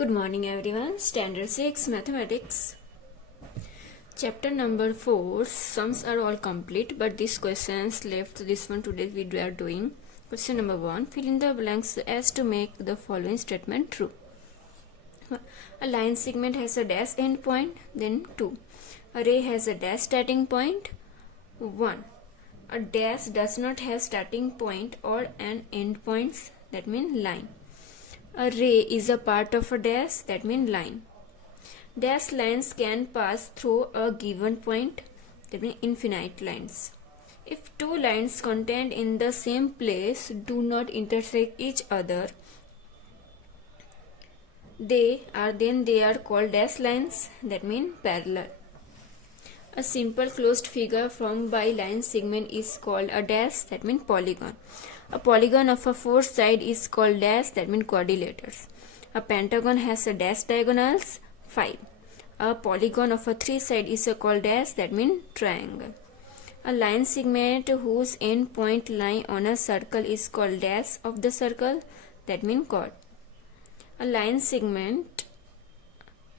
Good morning everyone. Standard 6 Mathematics. Chapter number 4. Sums are all complete, but these questions left. This one today we are doing. Question number 1. Fill in the blanks as to make the following statement true. A line segment has a dash end point, then 2. A ray has a dash starting point, 1. A dash does not have starting point or an end points, that means line. A ray is a part of a dash, that means line. Dash lines can pass through a given point, that means infinite lines. If two lines contained in the same place do not intersect each other, they are called dash lines, that means parallel. A simple closed figure formed by line segment is called a dash, that means polygon. A polygon of a four side is called dash, that means quadrilaters. A pentagon has a dash diagonals 5. A polygon of a three side is called dash, that means triangle. A line segment whose end point lie on a circle is called dash of the circle, that means chord. A line segment,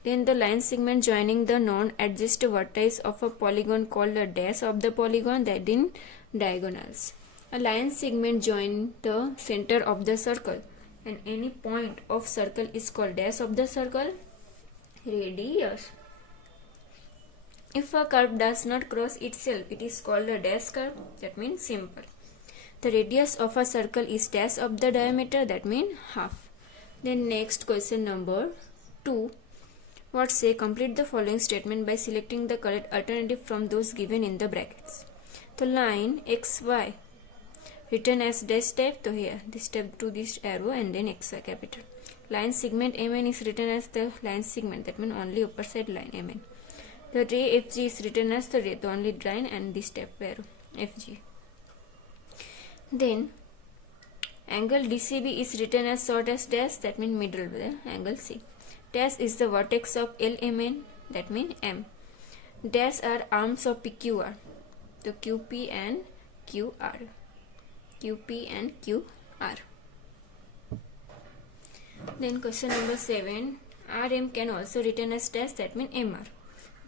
then the line segment joining the non-adjacent vertex of a polygon called the dash of the polygon, that in diagonals. A line segment joins the center of the circle, and any point of circle is called dash of the circle, radius. If a curve does not cross itself, it is called a dash curve, that means simple. The radius of a circle is dash of the diameter, that means half. Then next question number 2. What say? Complete the following statement by selecting the correct alternative from those given in the brackets. The line XY written as dash step, so here this step to this arrow and then XY capital. Line segment MN is written as the line segment, that means only upper side line MN. The ray FG is written as the only line and this step arrow FG. Then angle DCB is written as short as dash, that means middle with the angle C. Dash is the vertex of LMN, that means M. Dash are arms of PQR, the QP and QR. QP and QR. Then question number 7. RM can also written as dash, that means MR.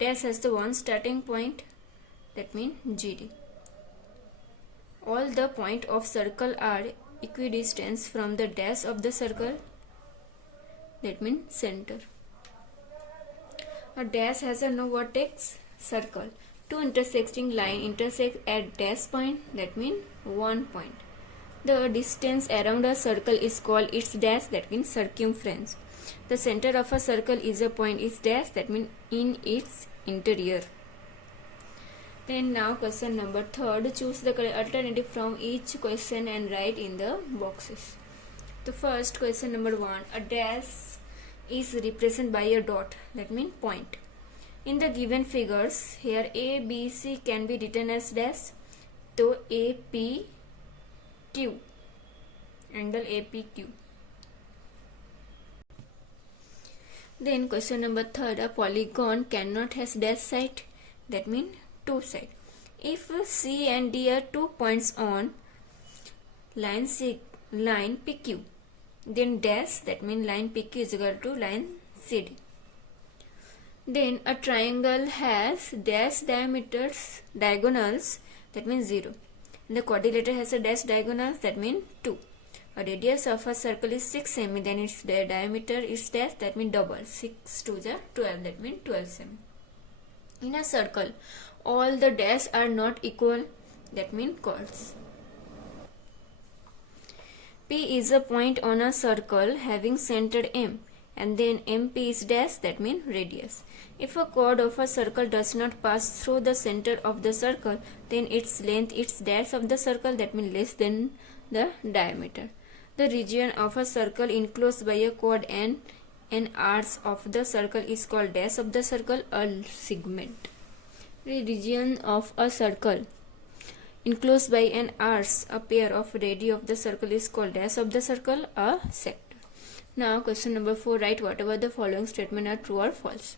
Dash has the one starting point, that means GD. All the point of circle are equidistant from the dash of the circle, that means center. A dash has a no vertex circle. Two intersecting line intersect at dash point, that means 1 point. The distance around a circle is called its dash, that means circumference. The center of a circle is a point its dash, that means in its interior. Then now question number 3. Choose the correct alternative from each question and write in the boxes. The first question number 1. A dash is represented by a dot, that means point. In the given figures, here A, B, C can be written as dash. So APQ, angle APQ. Then question number 3. A polygon cannot have dash side, that means two side. If C and D are 2 points on line PQ, then dash, that means line PQ is equal to line CD. Then a triangle has dash diagonals, that means 0. And the quadrilateral has a dash diagonals, that means 2. A radius of a circle is 6 cm, then its diameter is dash, that means double. 6 to the 12, that means 12 cm. In a circle, all the dash are not equal, that means chords. P is a point on a circle having center M, and then MP is dash, that means radius. If a chord of a circle does not pass through the center of the circle, then its length is dash of the circle, that means less than the diameter. The region of a circle enclosed by a chord and an arc of the circle is called dash of the circle, a segment. The region of a circle enclosed by an arc, a pair of radii of the circle is called dash of the circle, a sector. Now question number 4. Write whatever the following statement are true or false.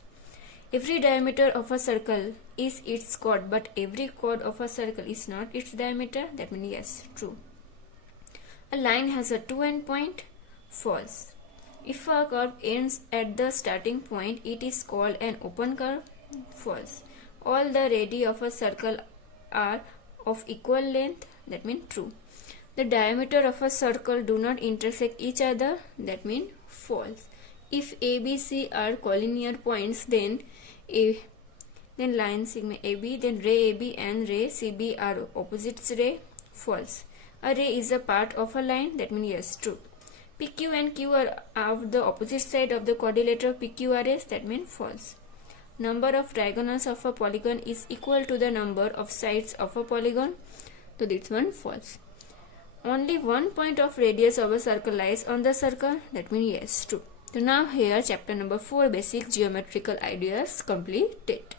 Every diameter of a circle is its chord, but every chord of a circle is not its diameter, that means yes, true. A line has a two end point, false. If a curve ends at the starting point, it is called an open curve. False. All the radii of a circle are of equal length. That means true. The diameter of a circle do not intersect each other. That means false. If A, B, C are collinear points, then line sigma AB, then ray AB and ray CB are opposites ray. False. A ray is a part of a line. That means yes, true. PQ and Q are of the opposite side of the quadrilateral PQRS. That means false. Number of diagonals of a polygon is equal to the number of sides of a polygon. So this one false. Only one point of radius of a circle lies on the circle. That means yes, true. So now here chapter number 4, basic geometrical ideas completed.